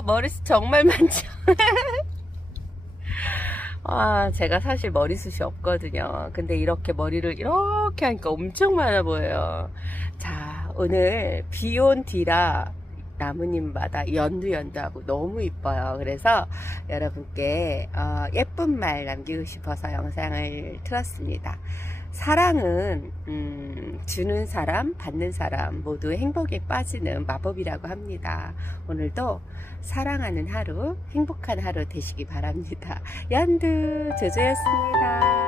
와, 머리숱 정말 많죠? 아, 제가 사실 머리숱이 없거든요. 근데 이렇게 머리를 이렇게 하니까 엄청 많아 보여요. 자, 오늘 비온 뒤라 나무님마다 연두연두하고 너무 이뻐요. 그래서 여러분께 어, 예쁜 말 남기고 싶어서 영상을 틀었습니다. 사랑은 음, 주는 사람, 받는 사람 모두 행복에 빠지는 마법이라고 합니다. 오늘도 사랑하는 하루, 행복한 하루 되시기 바랍니다. 연두 조조였습니다.